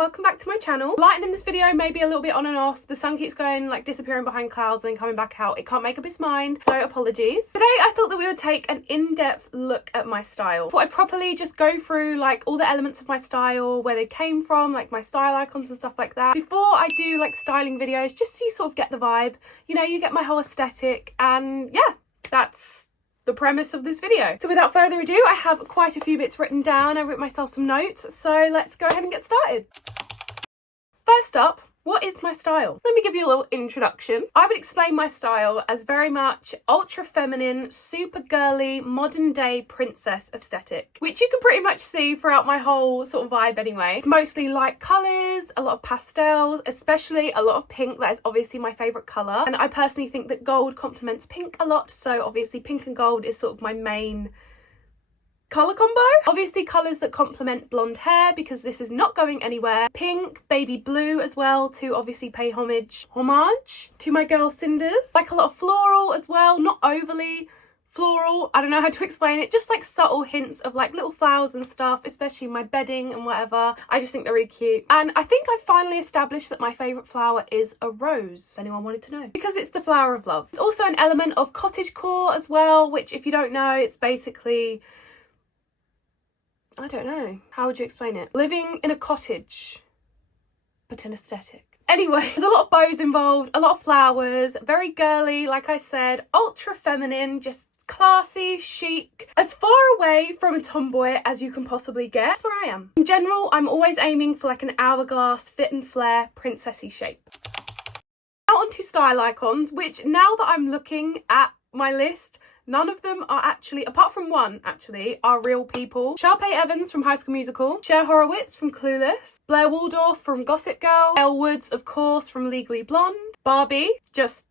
welcome back to my channel. Lighting in this video may be a little bit on and off. The sun keeps going like disappearing behind clouds and then coming back out. It can't make up its mind, so apologies. Today I thought that we would take an in-depth look at my style. I thought I'd properly just go through like all the elements of my style, where they came from, like my style icons and stuff like that. Before I do like styling videos, just so you sort of get the vibe, you know, you get my whole aesthetic, and yeah, that's the premise of this video. So without further ado, I have quite a few bits written down. I wrote myself some notes, so let's go ahead and get started. First up, what is my style? Let me give you a little introduction. I would explain my style as very much ultra feminine, super girly, modern day princess aesthetic, which you can pretty much see throughout my whole sort of vibe anyway. It's mostly light colours, a lot of pastels, especially a lot of pink. That is obviously my favourite colour, and I personally think that gold complements pink a lot, so obviously pink and gold is sort of my main colour combo. Obviously colours that complement blonde hair, because this is not going anywhere. Pink, baby blue as well, to obviously pay homage to my girl Cinders. Like a lot of floral as well, not overly floral, I don't know how to explain it, just like subtle hints of like little flowers and stuff, especially my bedding and whatever. I just think they're really cute, and I think I've finally established that my favourite flower is a rose, if anyone wanted to know, because it's the flower of love. It's also an element of cottagecore as well, which if you don't know, it's basically, I don't know, how would you explain it? Living in a cottage, but an aesthetic. Anyway, there's a lot of bows involved, a lot of flowers, very girly, like I said, ultra feminine, just classy, chic, as far away from a tomboy as you can possibly get. That's where I am. In general, I'm always aiming for like an hourglass, fit and flare, princessy shape. Now onto style icons, which now that I'm looking at my list, none of them are actually, apart from one actually, are real people. Sharpay Evans from High School Musical, Cher Horowitz from Clueless, Blair Waldorf from Gossip Girl, Elle Woods of course from Legally Blonde, Barbie, just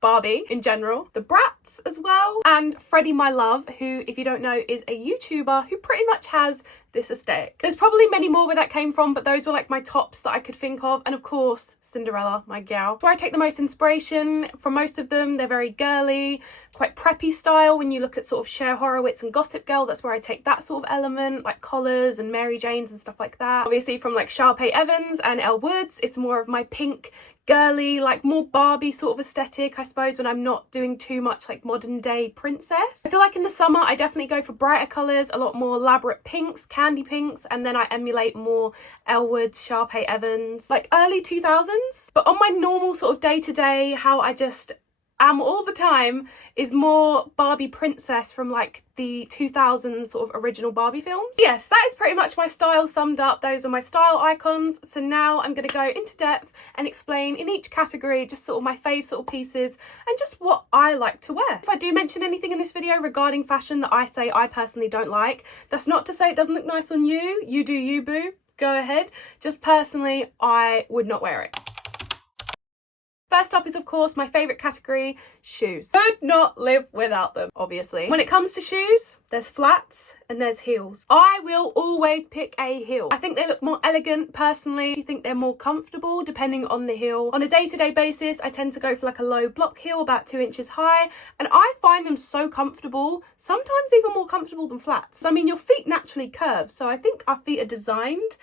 Barbie in general, the Bratz as well, and Freddie My Love, who if you don't know is a YouTuber who pretty much has this aesthetic. There's probably many more where that came from, but those were like my tops that I could think of, and of course Cinderella, my gal. Where I take the most inspiration from most of them. They're very girly, quite preppy style. When you look at sort of Cher Horowitz and Gossip Girl, that's where I take that sort of element, like collars and Mary Janes and stuff like that. Obviously from like Sharpay Evans and Elle Woods, it's more of my pink, girly, like more Barbie sort of aesthetic, I suppose, when I'm not doing too much like modern day princess. I feel like in the summer I definitely go for brighter colours, a lot more elaborate pinks, candy pinks, and then I emulate more Elle Woods, Sharpay Evans, like early 2000s. But on my normal sort of day-to-day, how I just am all the time, is more Barbie princess from like the 2000s sort of original Barbie films. Yes, that is pretty much my style summed up. Those are my style icons. So now I'm going to go into depth and explain in each category just sort of my fave sort of pieces and just what I like to wear. If I do mention anything in this video regarding fashion that I say I personally don't like, that's not to say it doesn't look nice on you. You do you, boo. Go ahead. Just personally, I would not wear it. First up is of course my favourite category, shoes. Could not live without them, obviously. When it comes to shoes, there's flats and there's heels. I will always pick a heel. I think they look more elegant personally. I think they're more comfortable depending on the heel. On a day-to-day basis, I tend to go for like a low block heel, about 2 inches high, and I find them so comfortable, sometimes even more comfortable than flats. I mean, your feet naturally curve, so I think our feet are designed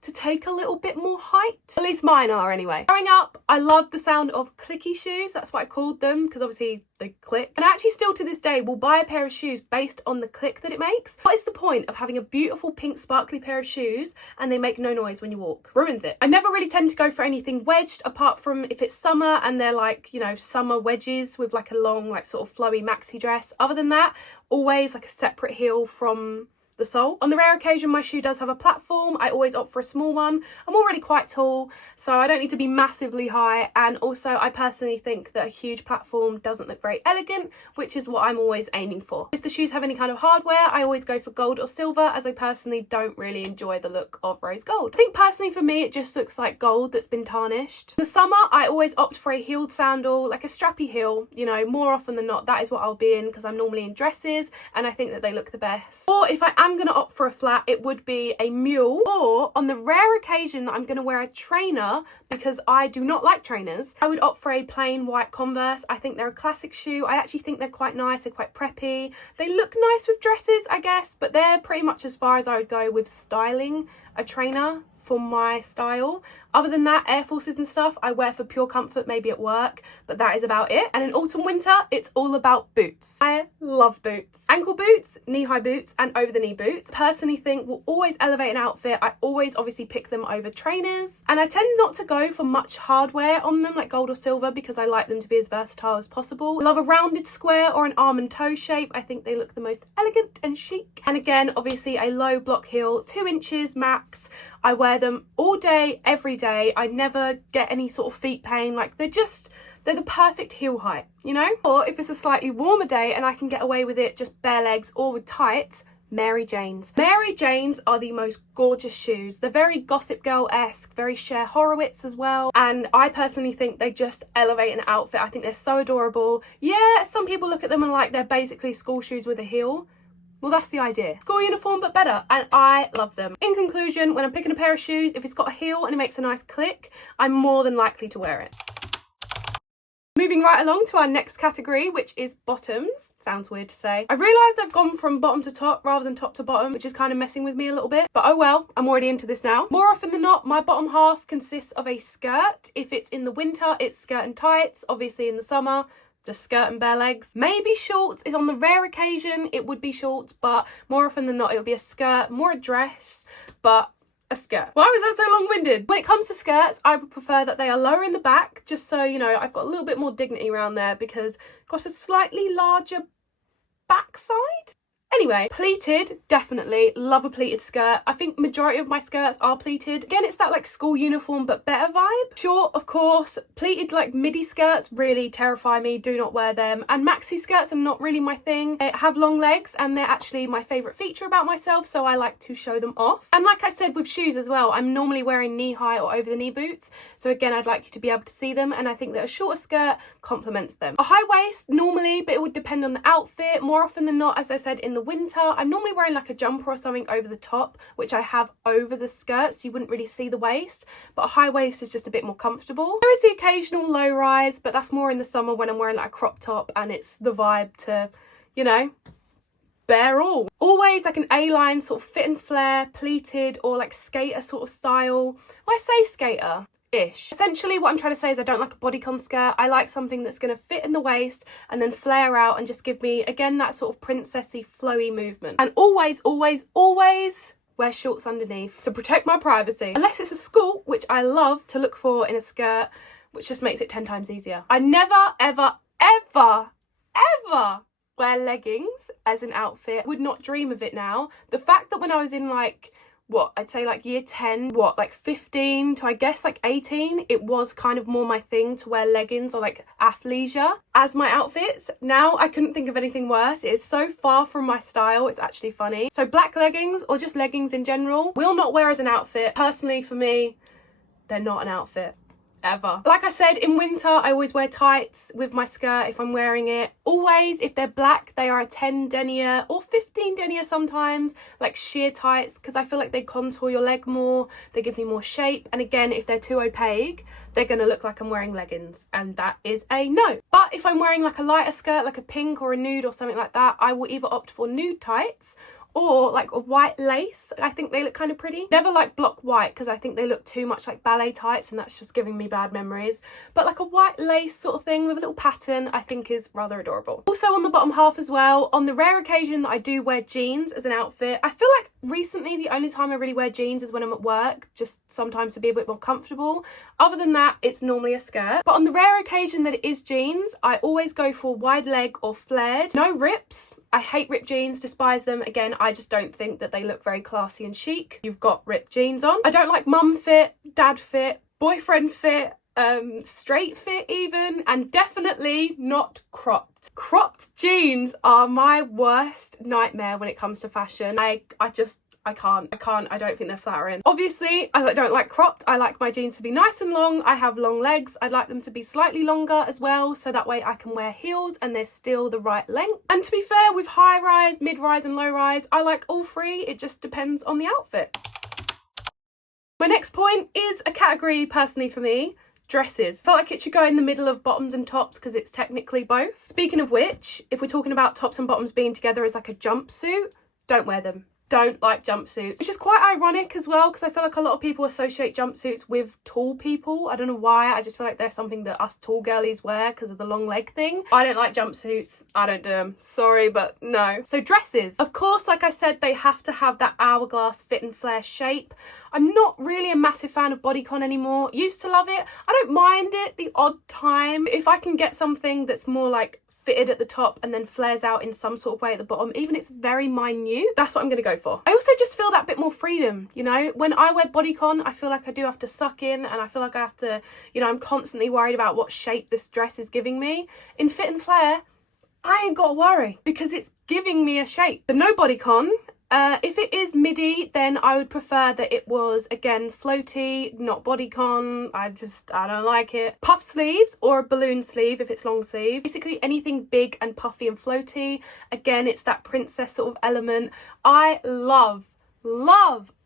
to take a little bit more height. At least mine are anyway. Growing up, I loved the sound of clicky shoes. That's what I called them, because obviously they click. And I actually still to this day will buy a pair of shoes based on the click that it makes. What is the point of having a beautiful pink sparkly pair of shoes and they make no noise when you walk? Ruins it. I never really tend to go for anything wedged, apart from if it's summer and they're like, you know, summer wedges with like a long like sort of flowy maxi dress. Other than that, always like a separate heel from the sole. On the rare occasion my shoe does have a platform, I always opt for a small one. I'm already quite tall, so I don't need to be massively high, and also I personally think that a huge platform doesn't look very elegant, which is what I'm always aiming for. If the shoes have any kind of hardware, I always go for gold or silver, as I personally don't really enjoy the look of rose gold. I think personally for me it just looks like gold that's been tarnished. In the summer I always opt for a heeled sandal, like a strappy heel, you know, more often than not that is what I'll be in, because I'm normally in dresses and I think that they look the best. Or if I am going to opt for a flat, it would be a mule, or on the rare occasion that I'm going to wear a trainer, because I do not like trainers, I would opt for a plain white Converse. I think they're a classic shoe. I actually think they're quite nice, they're quite preppy, they look nice with dresses I guess, but they're pretty much as far as I would go with styling a trainer for my style. Other than that, Air Forces and stuff I wear for pure comfort, maybe at work, but that is about it. And in autumn winter, it's all about boots. I love boots. Ankle boots, knee-high boots, and over-the-knee boots. Personally think will always elevate an outfit. I always obviously pick them over trainers, and I tend not to go for much hardware on them like gold or silver because I like them to be as versatile as possible. I love a rounded square or an arm and toe shape. I think they look the most elegant and chic. And again, obviously a low block heel, 2 inches max. I wear them all day, every day. I never get any sort of feet pain. Like they're the perfect heel height, you know? Or if it's a slightly warmer day and I can get away with it just bare legs or with tights, Mary Janes. Mary Janes are the most gorgeous shoes. They're very Gossip Girl-esque, very Cher Horowitz as well. And I personally think they just elevate an outfit. I think they're so adorable. Yeah, some people look at them and like they're basically school shoes with a heel. Well, that's the idea. School uniform, but better. And I love them. In conclusion, when I'm picking a pair of shoes, if it's got a heel and it makes a nice click, I'm more than likely to wear it. Moving right along to our next category, which is bottoms. Sounds weird to say. I've realised I've gone from bottom to top rather than top to bottom, which is kind of messing with me a little bit. But oh well, I'm already into this now. More often than not, my bottom half consists of a skirt. If it's in the winter, it's skirt and tights. Obviously in the summer, just skirt and bare legs. Maybe shorts. Is on the rare occasion it would be shorts, but more often than not it would be a skirt, more a dress, but a skirt. Why was that so long-winded? When it comes to skirts, I would prefer that they are lower in the back, just so, you know, I've got a little bit more dignity around there because I've got a slightly larger backside. Anyway, pleated, definitely love a pleated skirt. I think majority of my skirts are pleated. Again, it's that like school uniform but better vibe. Short, of course. Pleated like midi skirts really terrify me, do not wear them. And maxi skirts are not really my thing. They have long legs and they're actually my favourite feature about myself, so I like to show them off. And like I said with shoes as well, I'm normally wearing knee-high or over-the-knee boots, so again I'd like you to be able to see them, and I think that a shorter skirt complements them. A high waist normally, but it would depend on the outfit. More often than not, as I said, in the winter I'm normally wearing like a jumper or something over the top, which I have over the skirt, so you wouldn't really see the waist, but a high waist is just a bit more comfortable. There is the occasional low rise, but that's more in the summer when I'm wearing like a crop top and it's the vibe to, you know, bare all. Always like an A-line sort of fit and flare, pleated or like skater sort of style. Well, I say skater ish. Essentially what I'm trying to say is I don't like a bodycon skirt. I like something that's going to fit in the waist and then flare out and just give me, again, that sort of princessy flowy movement. And always, always, always wear shorts underneath to protect my privacy. Unless it's a school, which I love to look for in a skirt, which just makes it 10 times easier. I never, ever, ever, ever wear leggings as an outfit. Would not dream of it now. The fact that when I was in like, what, I'd say like year 10, what, like 15 to I guess like 18, it was kind of more my thing to wear leggings or like athleisure as my outfits. Now I couldn't think of anything worse. It is so far from my style, it's actually funny. So black leggings or just leggings in general, will not wear as an outfit. Personally for me, they're not an outfit. Ever. Like I said, in winter I always wear tights with my skirt if I'm wearing it. Always, if they're black, they are a 10 denier or 15 denier sometimes, like sheer tights, because I feel like they contour your leg more, they give me more shape. And again, if they're too opaque, they're gonna look like I'm wearing leggings, and that is a no. But if I'm wearing like a lighter skirt, like a pink or a nude or something like that, I will either opt for nude tights or like a white lace. I think they look kind of pretty. Never like block white because I think they look too much like ballet tights and that's just giving me bad memories. But like a white lace sort of thing with a little pattern I think is rather adorable. Also on the bottom half as well, on the rare occasion that I do wear jeans as an outfit, I feel like recently the only time I really wear jeans is when I'm at work, just sometimes to be a bit more comfortable. Other than that, it's normally a skirt. But on the rare occasion that it is jeans, I always go for wide leg or flared. No rips. I hate ripped jeans, despise them. Again, I just don't think that they look very classy and chic. You've got ripped jeans on. I don't like mum fit, dad fit, boyfriend fit, straight fit even, and definitely not cropped. Cropped jeans are my worst nightmare when it comes to fashion. I don't think they're flattering. Obviously, I don't like cropped. I like my jeans to be nice and long. I have long legs. I'd like them to be slightly longer as well, so that way I can wear heels and they're still the right length. And to be fair, with high rise, mid rise and low rise, I like all three. It just depends on the outfit. My next point is a category personally for me. Dresses. Felt like it should go in the middle of bottoms and tops because it's technically both. Speaking of which, if we're talking about tops and bottoms being together as like a jumpsuit, don't wear them. don't like jumpsuits, which is quite ironic as well, because I feel like a lot of people associate jumpsuits with tall people. I don't know why. I just feel like they're something that us tall girlies wear because of the long leg thing. I don't like jumpsuits. I don't do them. Sorry, but no. So dresses, of course, like I said, they have to have that hourglass fit and flare shape. I'm not really a massive fan of bodycon anymore. Used to love it. I don't mind it the odd time. If I can get something that's more like fitted at the top and then flares out in some sort of way at the bottom, even if it's very minute, that's what I'm gonna go for. I also just feel that bit more freedom, you know. When I wear bodycon, I feel like I do have to suck in, and I feel like I have to, you know, I'm constantly worried about what shape this dress is giving me. In fit and flare, I ain't gotta worry because it's giving me a shape. The no bodycon, if it is midi, then I would prefer that it was, again, floaty, not bodycon. I don't like it. Puff sleeves or a balloon sleeve if it's long sleeve. Basically anything big and puffy and floaty. Again, it's that princess sort of element. I love,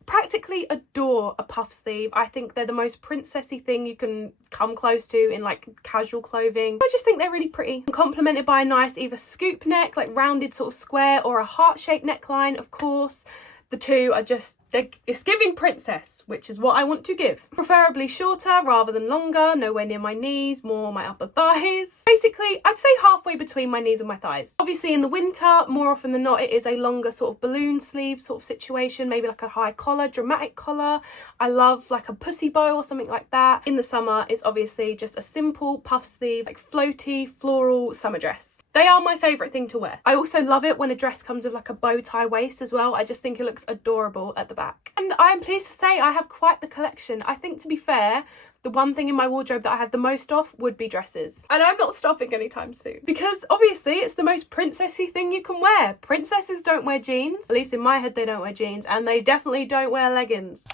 practically adore a puff sleeve. I think they're the most princessy thing you can come close to in like casual clothing. I just think they're really pretty. Complemented by a nice either scoop neck, like rounded sort of square, or a heart-shaped neckline, of course. The two are just, it's giving princess, which is what I want to give. Preferably shorter rather than longer, nowhere near my knees, more my upper thighs. Basically, I'd say halfway between my knees and my thighs. Obviously in the winter, more often than not, it is a longer sort of balloon sleeve sort of situation, maybe like a high collar, dramatic collar. I love like a pussy bow or something like that. In the summer, it's obviously just a simple puff sleeve, like floaty, floral summer dress. They are my favourite thing to wear. I also love it when a dress comes with like a bow tie waist as well. I just think it looks adorable at the back. And I'm pleased to say I have quite the collection. I think, to be fair, the one thing in my wardrobe that I have the most of would be dresses. And I'm not stopping anytime soon. Because obviously it's the most princessy thing you can wear. Princesses don't wear jeans. At least in my head they don't wear jeans. And they definitely don't wear leggings.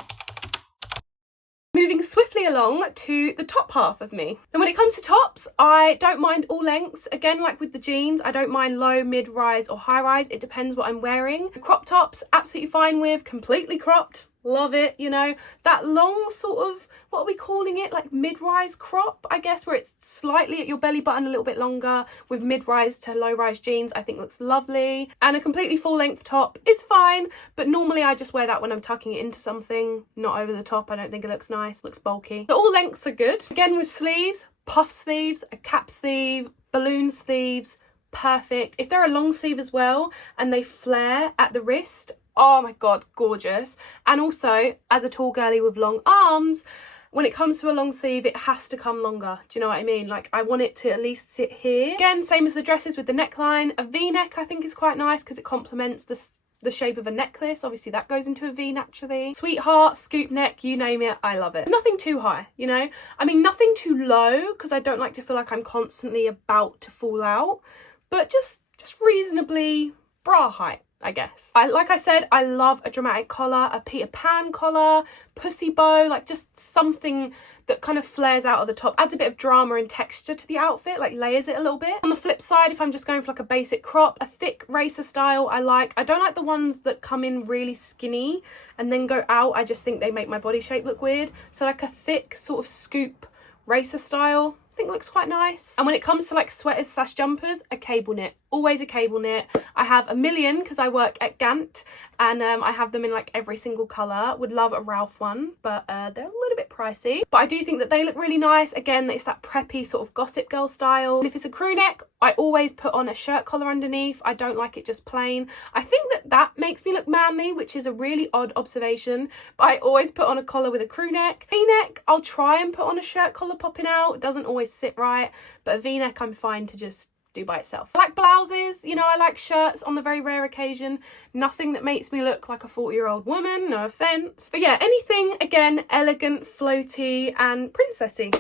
Moving swiftly along to the top half of me. And when it comes to tops, I don't mind all lengths. Again, like with the jeans, I don't mind low, mid-rise or high-rise. It depends what I'm wearing. Crop tops, absolutely fine with. Completely cropped. Love it, you know. That long sort of, what are we calling it? Like mid-rise crop, I guess, where it's slightly at your belly button a little bit longer with mid-rise to low-rise jeans, I think looks lovely. And a completely full-length top is fine, but normally I just wear that when I'm tucking it into something, not over the top. I don't think it looks nice, looks bulky. So all lengths are good. Again, with sleeves, puff sleeves, a cap sleeve, balloon sleeves, perfect. If they're a long sleeve as well and they flare at the wrist, oh my god, gorgeous. And also, as a tall girly with long arms, when it comes to a long sleeve, it has to come longer. Do you know what I mean? Like, I want it to at least sit here. Again, same as the dresses with the neckline. A V-neck I think is quite nice because it complements the shape of a necklace. Obviously that goes into a V naturally. Sweetheart, scoop neck, you name it, I love it. Nothing too high, you know? I mean, nothing too low because I don't like to feel like I'm constantly about to fall out, but just reasonably bra height, I guess. Like I said, I love a dramatic collar, a Peter Pan collar, pussy bow, like just something that kind of flares out at the top, adds a bit of drama and texture to the outfit, like layers it a little bit. On the flip side, if I'm just going for like a basic crop, a thick racer style I like. I don't like the ones that come in really skinny and then go out. I just think they make my body shape look weird. So like a thick sort of scoop racer style, I think looks quite nice. And when it comes to like sweaters slash jumpers, a cable knit. Always a cable knit. I have a million because I work at Gant, and I have them in like every single colour. Would love a Ralph one, but they're a little bit pricey. But I do think that they look really nice. Again, it's that preppy sort of gossip girl style. And if it's a crew neck, I always put on a shirt collar underneath. I don't like it just plain. I think that makes me look manly, which is a really odd observation. But I always put on a collar with a crew neck. V-neck, I'll try and put on a shirt collar popping out. It doesn't always sit right. But a V-neck, I'm fine to just do by itself. I like blouses, you know, I like shirts on the very rare occasion. Nothing that makes me look like a 40-year-old woman, no offence. But yeah, anything, again, elegant, floaty and princessy.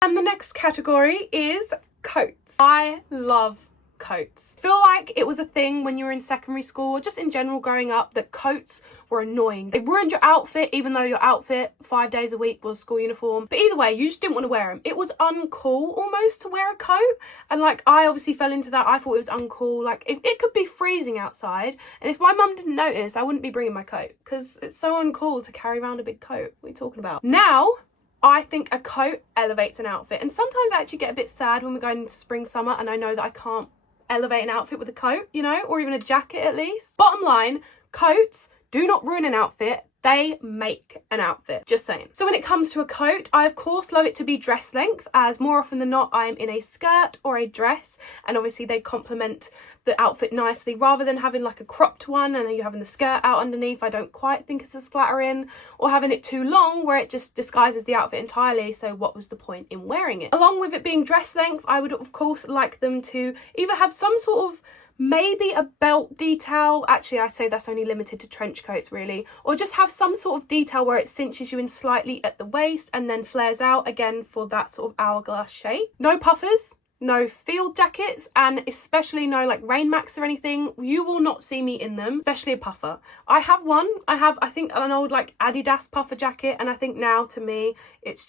And the next category is coats. I love coats. I feel like it was a thing when you were in secondary school, or just in general growing up, that coats were annoying. They ruined your outfit, even though your outfit 5 days a week was school uniform. But either way, you just didn't want to wear them. It was uncool almost to wear a coat. And like, I obviously fell into that. I thought it was uncool. Like, if it could be freezing outside, and if my mum didn't notice, I wouldn't be bringing my coat, because it's so uncool to carry around a big coat. What are you talking about? Now, I think a coat elevates an outfit. And sometimes I actually get a bit sad when we're going into spring, summer, and I know that I can't elevate an outfit with a coat, you know, or even a jacket at least. Bottom line, coats do not ruin an outfit. They make an outfit, just saying. So when it comes to a coat, I of course love it to be dress length, as more often than not I'm in a skirt or a dress, and obviously they complement the outfit nicely, rather than having like a cropped one and then you having the skirt out underneath. I don't quite think it's as flattering, or having it too long where it just disguises the outfit entirely, so what was the point in wearing it? Along with it being dress length, I would of course like them to either have some sort of maybe a belt detail. Actually, I say that's only limited to trench coats really, or just have some sort of detail where it cinches you in slightly at the waist and then flares out again for that sort of hourglass shape. No puffers, no field jackets, and especially no like rain macs or anything. You will not see me in them, especially a puffer. I have one. I think an old like Adidas puffer jacket, and I think now to me it's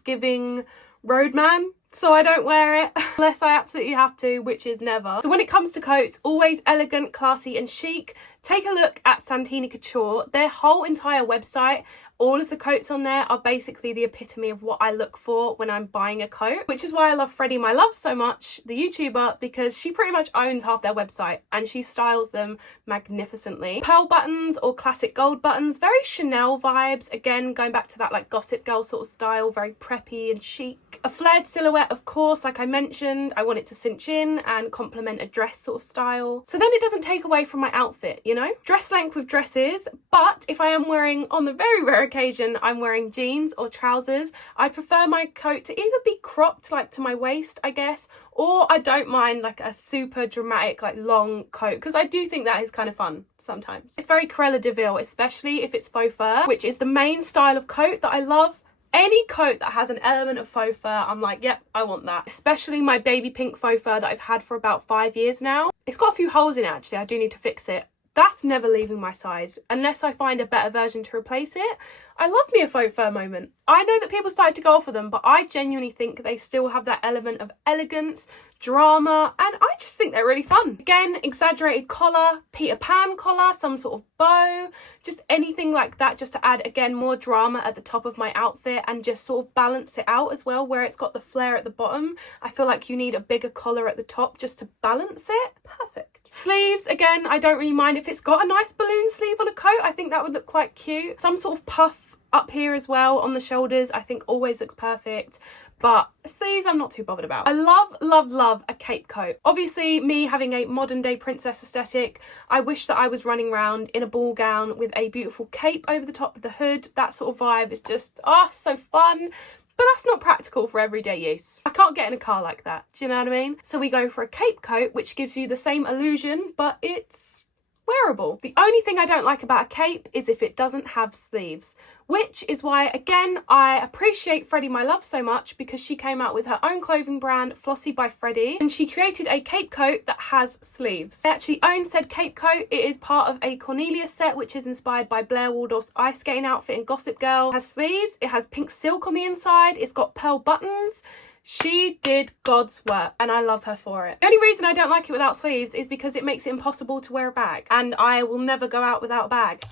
giving roadman, so I don't wear it unless I absolutely have to, which is never. So when it comes to coats, always elegant, classy and chic. Take a look at Santini Couture. Their whole entire website, all of the coats on there are basically the epitome of what I look for when I'm buying a coat, which is why I love Freddie My Love so much, the YouTuber, because she pretty much owns half their website and she styles them magnificently. Pearl buttons or classic gold buttons, very Chanel vibes, again going back to that like Gossip Girl sort of style, very preppy and chic. A flared silhouette, of course, like I mentioned, I want it to cinch in and complement a dress sort of style, so then it doesn't take away from my outfit, you know? Dress length with dresses, but if I am wearing, on the very rare occasion, I'm wearing jeans or trousers, I prefer my coat to either be cropped like to my waist, I guess, or I don't mind like a super dramatic like long coat, because I do think that is kind of fun sometimes. It's very Cruella de Vil, especially if it's faux fur, which is the main style of coat that I love. Any coat that has an element of faux fur, I'm like, yep, I want that. Especially my baby pink faux fur that I've had for about 5 years now. It's got a few holes in it actually, I do need to fix it. That's never leaving my side unless I find a better version to replace it. I love me a faux fur moment. I know that people started to go off of them, but I genuinely think they still have that element of elegance, drama, and I just think they're really fun. Again, exaggerated collar, Peter Pan collar, some sort of bow, just anything like that, just to add again more drama at the top of my outfit and just sort of balance it out as well, where it's got the flare at the bottom. I feel like you need a bigger collar at the top just to balance it. Perfect. Sleeves, again, I don't really mind if it's got a nice balloon sleeve on a coat. I think that would look quite cute. Some sort of puff up here as well on the shoulders, I think always looks perfect. But sleeves I'm not too bothered about. I love a cape coat. Obviously, me having a modern day princess aesthetic, I wish that I was running around in a ball gown with a beautiful cape over the top of the hood. That sort of vibe is just, so fun. But that's not practical for everyday use. I can't get in a car like that, do you know what I mean? So we go for a cape coat, which gives you the same illusion, but it's wearable. The only thing I don't like about a cape is if it doesn't have sleeves, which is why, again, I appreciate Freddie My Love so much, because she came out with her own clothing brand, Flossy by Freddie, and she created a cape coat that has sleeves. I actually own said cape coat. It is part of a Cornelia set, which is inspired by Blair Waldorf's ice skating outfit in Gossip Girl. It has sleeves, it has pink silk on the inside, it's got pearl buttons. She did God's work and I love her for it. The only reason I don't like it without sleeves is because it makes it impossible to wear a bag, and I will never go out without a bag.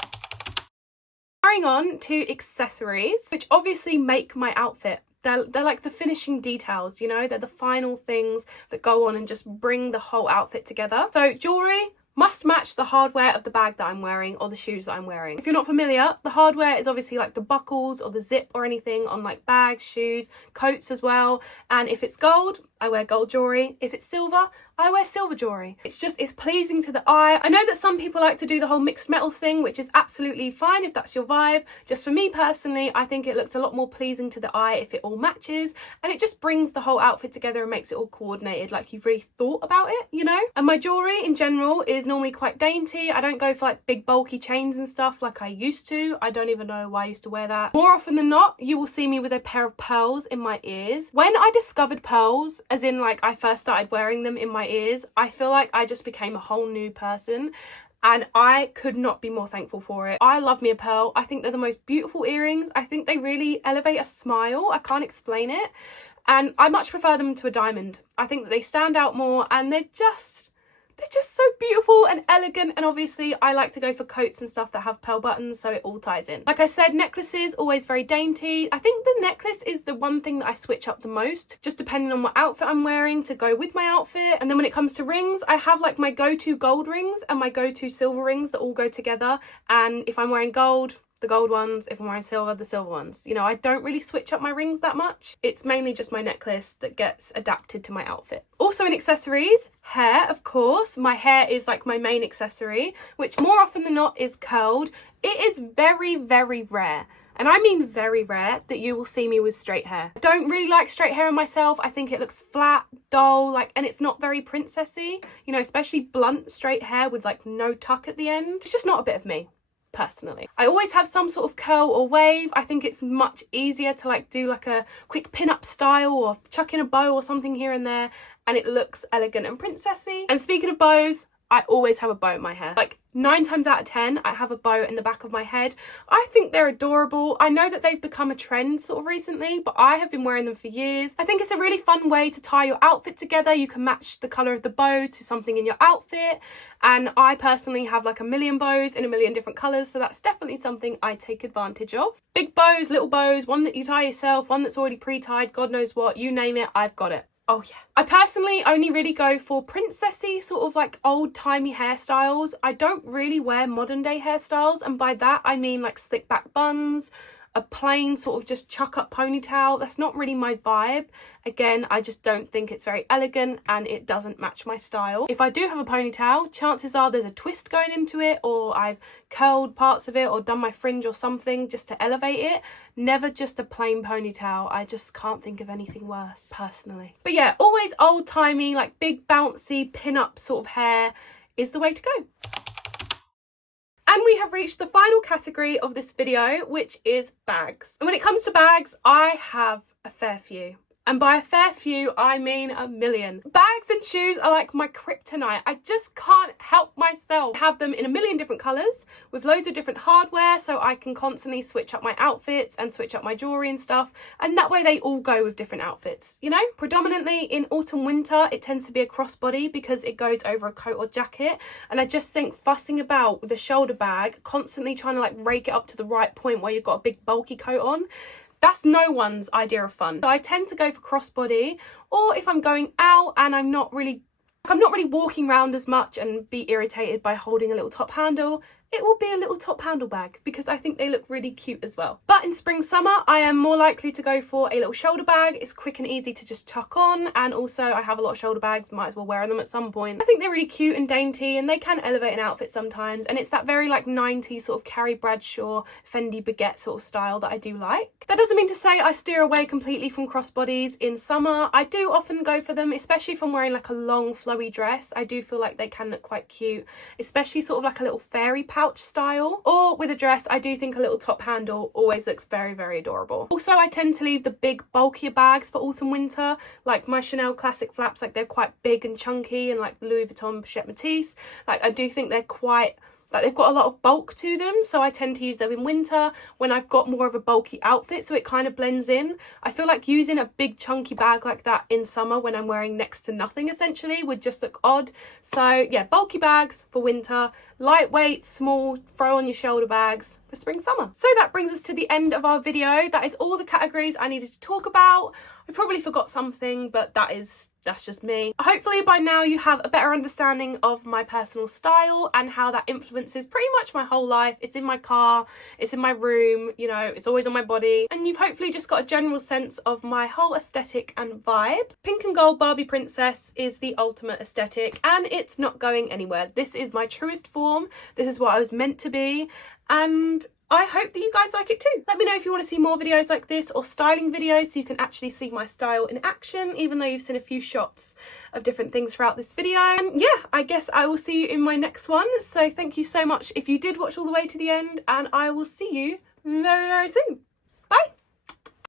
Carrying on to accessories, which obviously make my outfit. They're like the finishing details, you know, they're the final things that go on and just bring the whole outfit together. So jewellery must match the hardware of the bag that I'm wearing or the shoes that I'm wearing. If you're not familiar, the hardware is obviously like the buckles or the zip or anything on like bags, shoes, coats as well. And if it's gold, I wear gold jewellery. If it's silver, I wear silver jewellery. It's pleasing to the eye. I know that some people like to do the whole mixed metals thing, which is absolutely fine if that's your vibe. Just for me personally, I think it looks a lot more pleasing to the eye if it all matches, and it just brings the whole outfit together and makes it all coordinated, like you've really thought about it, you know? And my jewellery in general is normally quite dainty. I don't go for like big bulky chains and stuff like I used to. I don't even know why I used to wear that. More often than not, you will see me with a pair of pearls in my ears. When I discovered pearls, as in like I first started wearing them in my ears, I feel like I just became a whole new person, and I could not be more thankful for it. I love me a pearl. I think they're the most beautiful earrings. I think they really elevate a smile. I can't explain it, and I much prefer them to a diamond. I think that they stand out more and they're they're just so beautiful and elegant, and obviously I like to go for coats and stuff that have pearl buttons, so it all ties in. Like I said, necklaces, always very dainty. I think the necklace is the one thing that I switch up the most, just depending on what outfit I'm wearing to go with my outfit. And then when it comes to rings, I have like my go-to gold rings and my go-to silver rings that all go together. And if I'm wearing gold, the gold ones. If I'm wearing silver, the silver ones. You know, I don't really switch up my rings that much. It's mainly just my necklace that gets adapted to my outfit. Also in accessories, hair, of course. My hair is like my main accessory, which more often than not is curled. It is very, very rare, and I mean very rare, that you will see me with straight hair. I don't really like straight hair on myself. I think it looks flat, dull, like, and it's not very princessy, you know, especially blunt straight hair with like no tuck at the end. It's just not a bit of me. Personally, I always have some sort of curl or wave. I think it's much easier to like do like a quick pin-up style or chuck in a bow or something here and there, and it looks elegant and princessy. And speaking of bows, I always have a bow in my hair. Like 9 times out of 10, I have a bow in the back of my head. I think they're adorable. I know that they've become a trend sort of recently, but I have been wearing them for years. I think it's a really fun way to tie your outfit together. You can match the colour of the bow to something in your outfit. And I personally have like a million bows in a million different colours, so that's definitely something I take advantage of. Big bows, little bows, one that you tie yourself, one that's already pre-tied, God knows what, you name it, I've got it. Oh yeah. I personally only really go for princessy, sort of like old-timey hairstyles. I don't really wear modern day hairstyles, and by that I mean like slick back buns, a plain sort of just chuck up ponytail. That's not really my vibe. Again, I just don't think it's very elegant and it doesn't match my style. If I do have a ponytail, chances are there's a twist going into it, or I've curled parts of it or done my fringe or something just to elevate it. Never just a plain ponytail. I just can't think of anything worse personally. But yeah, always old-timey, like big bouncy pin-up sort of hair is the way to go. And we have reached the final category of this video, which is bags. And when it comes to bags, I have a fair few. And by a fair few, I mean a million. Bags and shoes are like my kryptonite. I just can't help myself. I have them in a million different colours with loads of different hardware, so I can constantly switch up my outfits and switch up my jewellery and stuff. And that way they all go with different outfits, you know? Predominantly in autumn winter, it tends to be a crossbody because it goes over a coat or jacket. And I just think fussing about with a shoulder bag, constantly trying to like rake it up to the right point where you've got a big bulky coat on, that's no one's idea of fun. So I tend to go for crossbody, or if I'm going out and I'm not really walking around as much and be irritated by holding a little top handle, it will be a little top handle bag because I think they look really cute as well. But in spring summer, I am more likely to go for a little shoulder bag. It's quick and easy to just tuck on, and also I have a lot of shoulder bags, might as well wear them at some point. I think they're really cute and dainty, and they can elevate an outfit sometimes, and it's that very like 90s sort of Carrie Bradshaw, Fendi baguette sort of style that I do like. That doesn't mean to say I steer away completely from crossbodies in summer. I do often go for them, especially if I'm wearing like a long flowy dress. I do feel like they can look quite cute, especially sort of like a little fairy pouch style, or with a dress. I do think a little top handle always looks very, very adorable. Also, I tend to leave the big bulkier bags for autumn winter, like my Chanel classic flaps. Like they're quite big and chunky, and like the Louis Vuitton Pochette Métis, like I do think they're quite, like they've got a lot of bulk to them, so I tend to use them in winter when I've got more of a bulky outfit, so it kind of blends in. I feel like using a big chunky bag like that in summer when I'm wearing next to nothing essentially would just look odd. So yeah, bulky bags for winter, lightweight, small, throw on your shoulder bags for spring summer. So that brings us to the end of our video. That is all the categories I needed to talk about. I probably forgot something, but that's just me. Hopefully by now you have a better understanding of my personal style and how that influences pretty much my whole life. It's in my car, it's in my room, you know, it's always on my body, and you've hopefully just got a general sense of my whole aesthetic and vibe. Pink and gold Barbie princess is the ultimate aesthetic, and it's not going anywhere. This is my truest form. This is what I was meant to be, and I hope that you guys like it too. Let me know if you want to see more videos like this, or styling videos so you can actually see my style in action, even though you've seen a few shots of different things throughout this video. And yeah, I guess I will see you in my next one. So thank you so much if you did watch all the way to the end, and I will see you very, very soon.